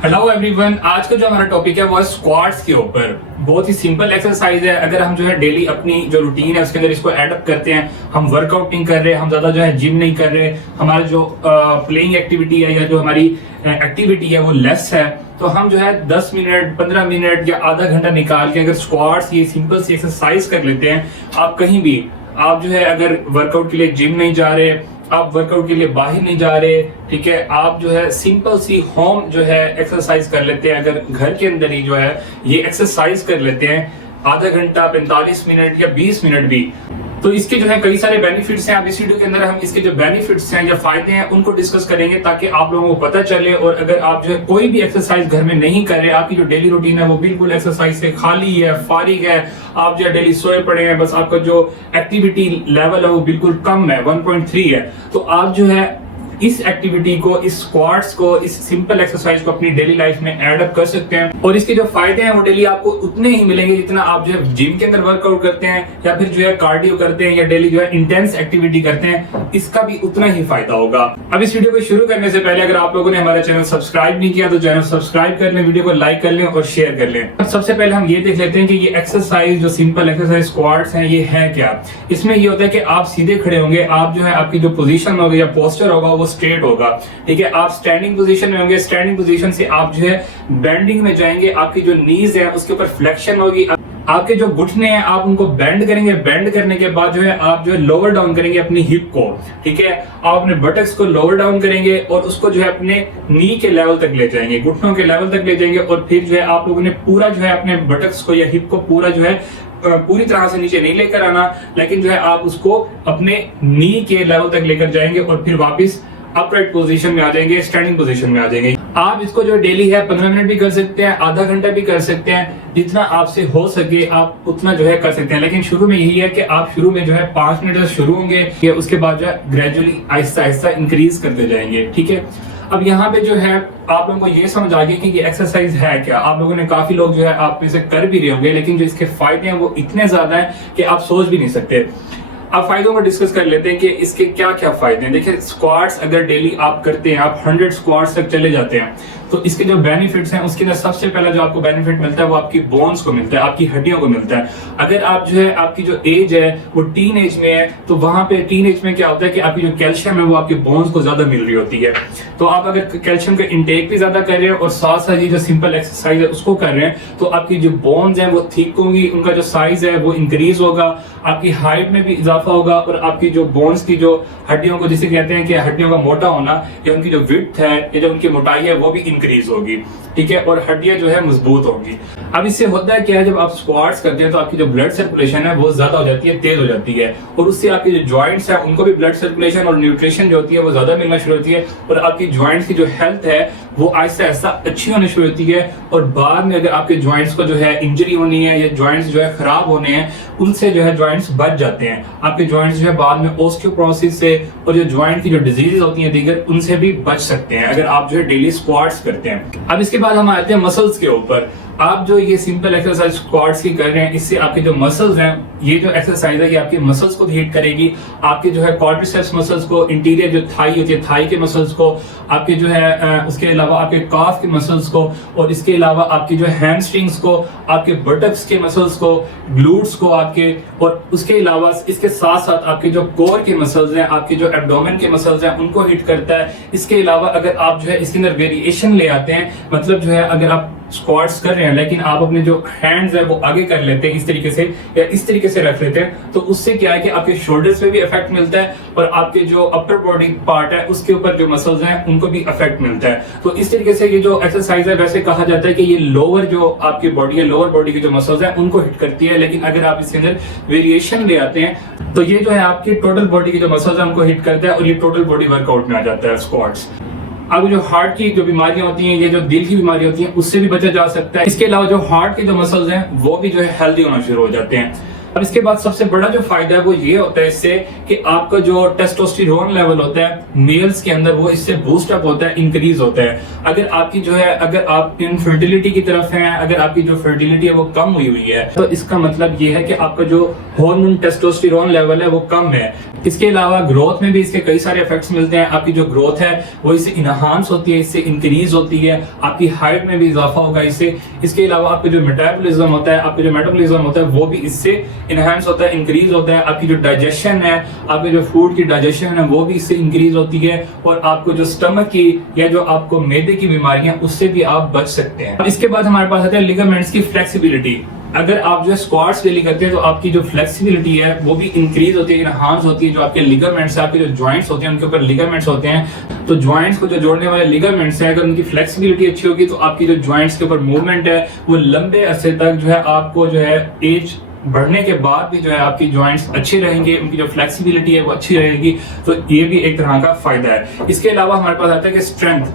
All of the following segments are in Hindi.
हेलो एवरीवन, आज का जो हमारा टॉपिक है वो है स्क्वाट्स के ऊपर। बहुत ही सिंपल एक्सरसाइज है। अगर हम जो है डेली अपनी जो रूटीन है उसके अंदर इसको एडअप करते हैं, हम वर्कआउट नहीं कर रहे, हम ज्यादा जो है जिम नहीं कर रहे, हमारा जो प्लेइंग एक्टिविटी है या जो हमारी एक्टिविटी है वो लेस है, तो हम जो है 10 मिनट 15 मिनट या आधा घंटा निकाल के अगर स्क्वाट्स ये सिंपल सी एक्सरसाइज कर लेते हैं, आप कहीं भी, आप जो है अगर वर्कआउट के लिए जिम नहीं जा रहे, आप वर्कआउट के लिए बाहर नहीं जा रहे, ठीक है, आप जो है सिंपल सी होम जो है एक्सरसाइज कर लेते हैं, अगर घर के अंदर ही जो है ये एक्सरसाइज कर लेते हैं आधा घंटा 45 मिनट या 20 मिनट भी, तो इसके जो है कई सारे बेनिफिट्स हैं। अब इस वीडियो के अंदर हम इसके जो बेनिफिट्स हैं या फायदे हैं उनको डिस्कस करेंगे ताकि आप लोगों को पता चले। और अगर आप जो है कोई भी एक्सरसाइज घर में नहीं कर रहे, आपकी जो डेली रूटीन है वो बिल्कुल एक्सरसाइज से खाली है, फारिग है, आप जो है डेली सोए पड़े हैं, बस आपका जो एक्टिविटी लेवल है वो बिल्कुल कम है, 1.3 है, तो आप जो है इस एक्टिविटी को, इस स्क्वाट्स को, इस सिंपल एक्सरसाइज को अपनी डेली लाइफ में एड अप कर सकते हैं। और इसके जो फायदे हैं वो डेली आपको उतने ही मिलेंगे जितना आप जो है जिम के अंदर वर्कआउट करते हैं या फिर जो है कार्डियो करते हैं या डेली जो है इंटेंस एक्टिविटी करते हैं, इसका भी उतना ही फायदा होगा। अब इस वीडियो को शुरू करने से पहले अगर आप लोगों ने हमारा चैनल सब्सक्राइब नहीं किया तो चैनल सब्सक्राइब कर लें, वीडियो को लाइक कर लें और शेयर कर लें। सबसे पहले हम ये देख लेते हैं कि ये एक्सरसाइज, जो सिंपल एक्सरसाइज स्क्वाट्स हैं, ये है क्या। इसमें ये होता है कि आप सीधे खड़े होंगे, आप जो है आपकी जो पोजीशन होगी या पोस्चर होगा वो स्ट्रेट होगा, ठीक है। आप स्टैंडिंग पोजीशन में होंगे, स्टैंडिंग पोजीशन से आप जो है बेंडिंग में जाएंगे, आपकी जो नीज है उसके ऊपर फ्लेक्शन होगी, आपके जो घुटने हैं आप उनको बेंड करेंगे, बेंड करने के बाद जो है आप जो है लोअर डाउन करेंगे अपनी हिप को, ठीक है। आप अपने बटक्स को लोअर डाउन करेंगे और उसको जो है अपने नी के लेवल तक ले जाएंगे, घुटनों के लेवल तक ले जाएंगे, और फिर जो है आप लोगों ने पूरा जो है अपने बटक्स को या हिप को पूरा जो है पूरी तरह से नीचे नहीं लेकर आना, लेकिन जो है आप उसको अपने नी के लेवल तक लेकर जाएंगे और फिर वापस अपराइट पोजीशन में आ जाएंगे, स्टैंडिंग पोजीशन में आ जाएंगे। आप इसको जो डेली है 15 मिनट भी कर सकते हैं, आधा घंटा भी कर सकते हैं, जितना आपसे हो सके आप उतना जो है कर सकते हैं। लेकिन शुरू में यही है कि आप शुरू में जो है 5 मिनट से शुरू होंगे, या उसके बाद जो है ग्रेजुअली आहिस्ता आहिस्ता इंक्रीज करते जाएंगे, ठीक है। अब यहाँ पे जो है आप लोगों को ये समझ आ गया कि ये एक्सरसाइज है क्या। आप लोगों ने, काफी लोग जो है आप में से कर भी रहे होंगे, लेकिन जो इसके फायदे हैं वो इतने ज्यादा हैं कि आप सोच भी नहीं सकते। अब फायदों को डिस्कस कर लेते हैं कि इसके क्या क्या फायदे हैं। देखिए, स्क्वाट्स अगर डेली आप करते हैं, आप 100 स्क्वाट्स तक चले जाते हैं, तो इसके जो बेनिफिट्स हैं उसके अंदर सबसे पहला जो आपको बेनिफिट मिलता है वो आपकी बोन्स को मिलता है, आपकी हड्डियों को मिलता है। अगर आप जो है, आपकी जो एज है वो टीन एज में है, तो वहां पे टीन एज में क्या होता है कि आपकी जो कैल्शियम है वो आपकी बोन्स को ज्यादा मिल रही होती है। तो आप अगर कैल्शियम का इंटेक भी ज्यादा कर रहे हैं और साथ साथ ये जो सिंपल एक्सरसाइज है उसको कर रहे हैं, तो आपकी जो बोन्स हैं वो थिक होंगी, उनका जो साइज है वो इंक्रीज होगा, आपकी हाइट में भी इजाफा होगा, और आपकी जो बोन्स की जो हड्डियों को, जिसे कहते हैं कि हड्डियों का मोटा होना, या उनकी जो विड्थ है या जो उनकी मोटाई है वो भी इंक्रीज होगी, ठीक है, और हड्डियां जो है मजबूत होंगी। अब इससे होता है क्या है, जब आप स्क्वाट्स करते हैं तो आपकी जो ब्लड सर्कुलेशन है वो ज्यादा हो जाती है, तेज हो जाती है, और उससे आपके जो जॉइंट्स हैं उनको भी ब्लड सर्कुलेशन और न्यूट्रिशन जो होती है वो ज्यादा मिलना शुरू होती है, और आपकी जॉइंट्स की जो हेल्थ है वो आहिस्ता आहिस्ता अच्छी होनी शुरू होती है। और बाद में अगर आपके जॉइंट्स को जो है इंजरी होनी है या जॉइंट्स जो है खराब होने हैं, उनसे जो है जॉइंट्स बच जाते हैं। आपके जॉइंट्स जो है बाद में ऑस्टियोपोरोसिस से और जो जॉइंट की जो डिजीजेस होती हैं दीगर, उनसे भी बच सकते हैं अगर आप जो है डेली स्क्वाट्स करते हैं। अब इसके बाद हम आते हैं मसल्स के ऊपर। आप जो ये सिंपल एक्सरसाइज स्क्वाट्स की कर रहे हैं, इससे आपके जो मसल्स हैं, ये जो एक्सरसाइज है ये आपके मसल्स को हीट करेगी, आपके जो है क्वाड्रिसेप्स मसल्स को, इंटीरियर जो थाई होती है थाई के मसल्स को, आपके जो है उसके अलावा आपके काफ के मसल्स को, और इसके अलावा आपकी जो हैमस्ट्रिंग्स को, आपके बटक्स के मसल्स को, ग्लूट्स को आपके, और उसके अलावा इसके साथ साथ आपके जो कोर के मसल्स हैं, आपके जो एब्डोमेन के मसल्स हैं, उनको हिट करता है। इसके अलावा अगर आप जो है इसके अंदर वेरिएशन ले आते हैं, मतलब जो है अगर आप स्क्वाट्स कर रहे हैं लेकिन आप अपने जो हैंड्स है वो आगे कर लेते हैं इस तरीके से, या इस तरीके से रख लेते हैं, तो उससे क्या है कि आपके शोल्डर्स पे भी इफेक्ट मिलता है, और आपके जो अपर बॉडी पार्ट है उसके ऊपर जो मसल्स हैं उनको भी इफेक्ट मिलता है। तो इस तरीके से ये जो एक्सरसाइज है, वैसे कहा जाता है कि ये लोअर जो आपकी बॉडी है, लोअर बॉडी की जो मसल्स हैं उनको हिट करती है, लेकिन अगर आप इसके अंदर वेरिएशन ले आते हैं तो ये जो है आपकी टोटल बॉडी की जो मसल्स है उनको हिट करता है, और ये टोटल बॉडी वर्कआउट में आ जाता है स्क्वाट्स। अब जो हार्ट की जो बीमारियां होती हैं, ये जो दिल की बीमारी होती हैं, उससे भी बचा जा सकता है। इसके अलावा जो हार्ट के जो मसल्स हैं वो भी जो है हेल्दी होना शुरू हो जाते हैं। अब इसके बाद सबसे बड़ा जो फायदा है वो ये होता है इससे कि आपका जो टेस्टोस्टेरोन लेवल होता है मेल्स के अंदर वो इससे बूस्ट अप होता है, इंक्रीज होता है। अगर आपकी जो है, अगर आप इनफर्टिलिटी की तरफ हैं, अगर आपकी जो फर्टिलिटी है वो कम हुई है, तो इसका मतलब ये है कि आपका जो हार्मोन टेस्टोस्टेरोन लेवल है वो कम है। इसके अलावा ग्रोथ में भी इसके कई सारे इफेक्ट्स मिलते हैं। आपकी जो ग्रोथ है वो इससे इनहांस होती है, इससे इंक्रीज होती है, आपकी हाइट में भी इजाफा होगा इससे। इसके अलावा आपका जो मेटाबॉलिज्म होता है, आपका जो मेटाबॉलिज्म होता है वो भी इससे इनहांस होता है, इंक्रीज होता है। आपकी जो डाइजेशन है, आपके जो फूड की डाइजेशन है वो भी इससे इंक्रीज होती है, और आपको जो स्टमक की या जो आपको मैदे की बीमारियां उससे भी आप बच सकते हैं। इसके बाद हमारे पास आते हैं लिगामेंट्स की फ्लेक्सिबिलिटी। अगर आप जो स्क्वाट्स डेली करते हैं तो आपकी जो फ्लेक्सिबिलिटी है वो भी इंक्रीज होती है, इनहांस होती है। जो आपके लिगामेंट्स है, आपके जो जॉइंट्स होते हैं उनके ऊपर लिगामेंट्स होते हैं, तो जॉइंट्स को जो जोड़ने वाले लिगामेंट्स हैं अगर उनकी फ्लेक्सिबिलिटी अच्छी होगी तो आपकी जो जॉइंट्स के ऊपर मूवमेंट है वो लंबे अरसे तक जो है आपको जो है एज बढ़ने के बाद भी जो है आपकी जॉइंट्स अच्छे रहेंगे, उनकी जो फ्लेक्सिबिलिटी है वो अच्छी रहेगी। तो ये भी एक तरह का फायदा है। इसके अलावा हमारे पास आता है कि स्ट्रेंथ।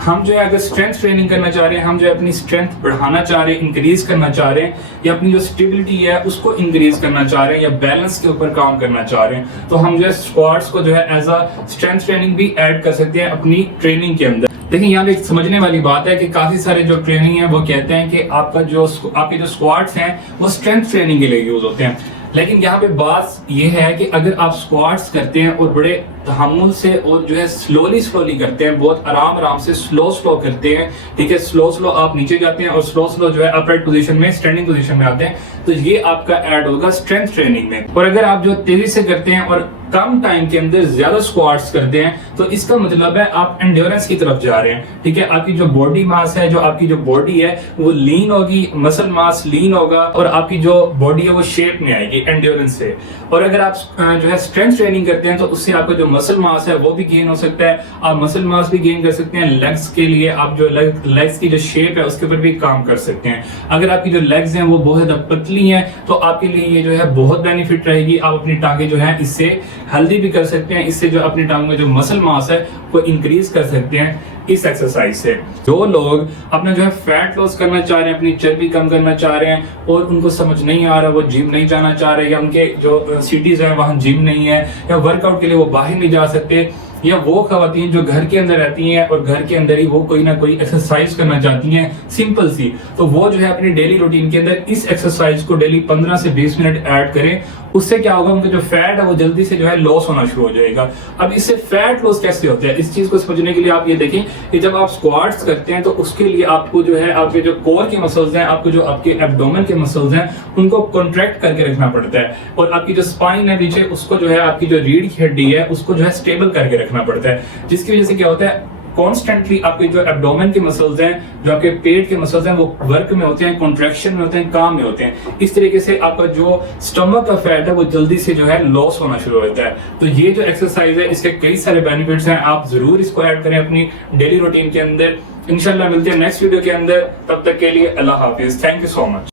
हम जो है अगर स्ट्रेंथ ट्रेनिंग करना चाह रहे हैं, हम जो है अपनी स्ट्रेंथ बढ़ाना चाह रहे हैं, इंक्रीज करना चाह रहे हैं, या अपनी जो स्टेबिलिटी है उसको इंक्रीज करना चाह रहे हैं, या बैलेंस के ऊपर काम करना चाह रहे हैं, तो हम जो है स्क्वाट्स को जो है एज अ स्ट्रेंथ ट्रेनिंग भी ऐड कर सकते हैं अपनी ट्रेनिंग के अंदर। देखिए यहाँ पे समझने वाली बात है कि काफी सारे जो ट्रेनिंग है वो कहते हैं कि आपके जो स्क्वाट्स हैं वो स्ट्रेंथ ट्रेनिंग के लिए यूज होते हैं, लेकिन यहाँ पे बात ये है कि अगर आप स्क्वाट्स करते हैं और बड़े तहम्मुल से और जो है स्लोली करते हैं, बहुत आराम से स्लो करते हैं, ठीक है, स्लो आप नीचे जाते हैं और स्लो जो है अपराइट पोजीशन में, स्टैंडिंग पोजीशन में आते हैं, तो ये आपका ऐड होगा स्ट्रेंथ ट्रेनिंग में। और अगर आप जो तेजी से करते हैं और कम टाइम के अंदर ज्यादा स्क्वाट्स करते हैं तो इसका मतलब है आप एंड्योरेंस की तरफ जा रहे हैं, ठीक है। आपकी जो बॉडी मास है, जो आपकी जो बॉडी है वो लीन होगी, मसल मास लीन होगा, और आपकी जो बॉडी है वो शेप में आएगी एंड्योरेंस से। और अगर आप जो है स्ट्रेंथ ट्रेनिंग करते हैं तो उससे आपका जो मसल मास है वो भी गेन हो सकता है। आप मसल मास भी गेन कर सकते हैं। लेग्स के लिए आप जो लेग्स की जो शेप है उसके ऊपर भी काम कर सकते हैं। अगर आपकी जो लेग्स हैं वो बहुत ज्यादा पतली हैं तो आपके लिए ये जो है बहुत बेनिफिट रहेगी। आप अपनी टांगे जो है इससे हेल्दी भी कर सकते हैं, इससे जो अपनी टांगों में जो मसल मास है वो इंक्रीज कर सकते हैं इस एक्सरसाइज से। जो लोग अपना जो है फैट लॉस करना चाह रहे हैं, अपनी चर्बी कम करना चाह रहे हैं और उनको समझ नहीं आ रहा, वो जिम नहीं जाना चाह रहे, या उनके जो सिटीज हैं वहां जिम नहीं है, या वर्कआउट के लिए वो बाहर नहीं जा सकते, या वो खवातीन जो घर के अंदर रहती हैं और घर के अंदर ही वो कोई ना कोई एक्सरसाइज करना चाहती हैं सिंपल सी, तो वो जो है अपनी डेली रूटीन के अंदर इस एक्सरसाइज को डेली 15 से 20 मिनट ऐड करें। उससे क्या होगा, उनका जो फैट है वो जल्दी से जो है लॉस होना शुरू हो जाएगा। अब इससे फैट लॉस कैसे होता है, इस चीज को समझने के लिए आप ये देखें कि जब आप स्क्वाट्स करते हैं तो उसके लिए आपको जो है आपके जो कोर के मसल्स हैं, आपको जो आपके एब्डोमेन के मसल्स हैं उनको कॉन्ट्रैक्ट करके रखना पड़ता है, और आपकी जो स्पाइन है नीचे उसको जो है आपकी जो रीढ़ की हड्डी है उसको जो है स्टेबल करके रखना पड़ता है, जिसकी वजह से क्या होता है कॉन्स्टेंटली आपके जो एब्डोमेन के मसल्स हैं, जो आपके पेट के मसल्स हैं वो वर्क में होते हैं, कॉन्ट्रैक्शन में होते हैं, काम में होते हैं। इस तरीके से आपका जो स्टमक का फैट है वो जल्दी से जो है लॉस होना शुरू होता है। तो ये जो एक्सरसाइज है इसके कई सारे बेनिफिट्स हैं, आप जरूर इसको ऐड करें अपनी डेली रूटीन के अंदर। इंशाल्लाह मिलते हैं नेक्स्ट वीडियो के अंदर, तब तक के लिए अल्लाह हाफिज, थैंक यू सो मच।